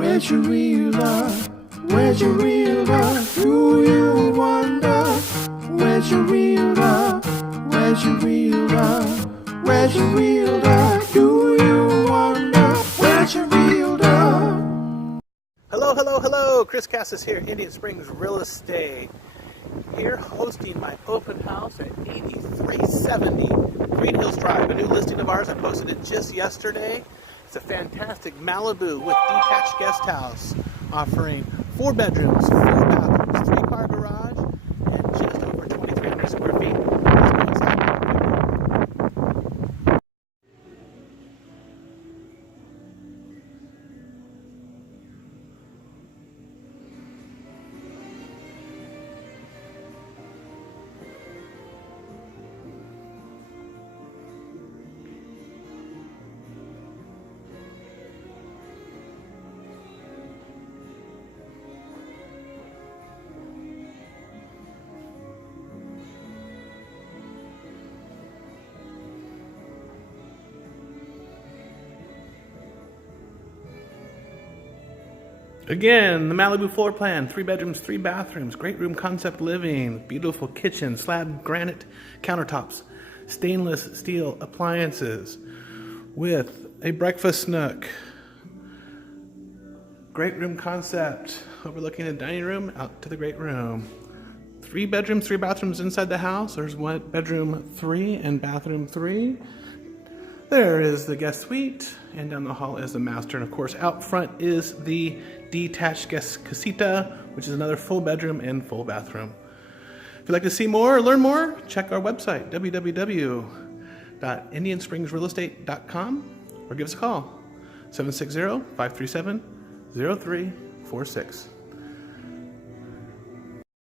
Where's your real love? Where's your real love? Do you wonder? Where's your real love? Where's your real love? Where's your real love? Do you wonder? Where's your real love? Hello, hello, hello. Chris Cassis here, Indian Springs Real Estate. Here hosting my open house at 8370 Green Hills Drive. A new listing of ours. I posted it just yesterday. It's a fantastic Malibu with detached guest house offering 4 bedrooms, 4 bathrooms, 3-car garage, and just over 2,300 square feet. Let's go inside. Again, the Malibu floor plan, 3 bedrooms, 3 bathrooms, great room concept living, beautiful kitchen, slab granite countertops, stainless steel appliances with a breakfast nook. Great room concept, overlooking the dining room out to the great room. 3 bedrooms, 3 bathrooms inside the house. There's one bedroom 3 and bathroom 3. There is the guest suite, and down the hall is the master. And of course, out front is the detached guest casita, which is another full bedroom and full bathroom. If you'd like to see more or learn more, check our website, www.indianspringsrealestate.com, or give us a call, 760-537-0346.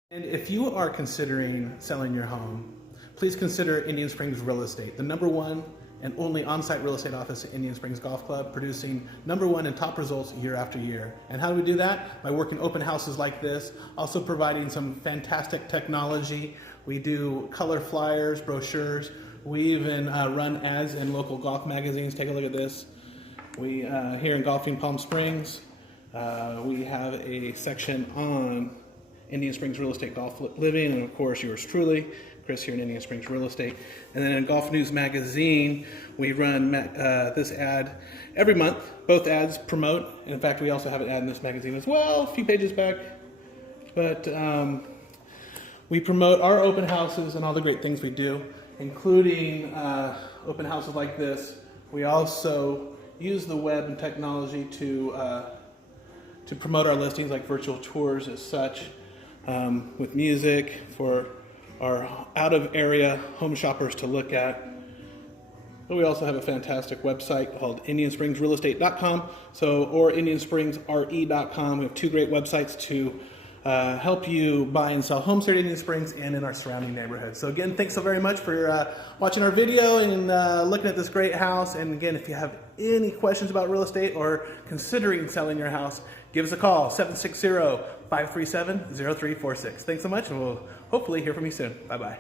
And if you are considering selling your home, please consider Indian Springs Real Estate, the #1 and only on-site real estate office at Indian Springs Golf Club, producing #1 and top results year after year. And how do we do that? By working open houses like this, also providing some fantastic technology. We do color flyers, brochures. We even run ads in local golf magazines. Take a look at this. We here in Golfing Palm Springs, we have a section on Indian Springs Real Estate Golf Living, and of course yours truly, Chris here in Indian Springs Real Estate. And then in Golf News Magazine, we run this ad every month. Both ads promote. In fact, we also have an ad in this magazine as well, a few pages back. But we promote our open houses and all the great things we do, including open houses like this. We also use the web and technology to promote our listings, like virtual tours as such, with music for our out-of-area home shoppers to look at. But we also have a fantastic website called indianspringsrealestate.com, or indianspringsre.com. We have 2 great websites to help you buy and sell homes here at Indian Springs and in our surrounding neighborhoods. So again, thanks so very much for watching our video and looking at this great house. And again, if you have any questions about real estate or considering selling your house, give us a call, 760-537-0346. Thanks so much, and we'll hopefully hear from you soon. Bye-bye.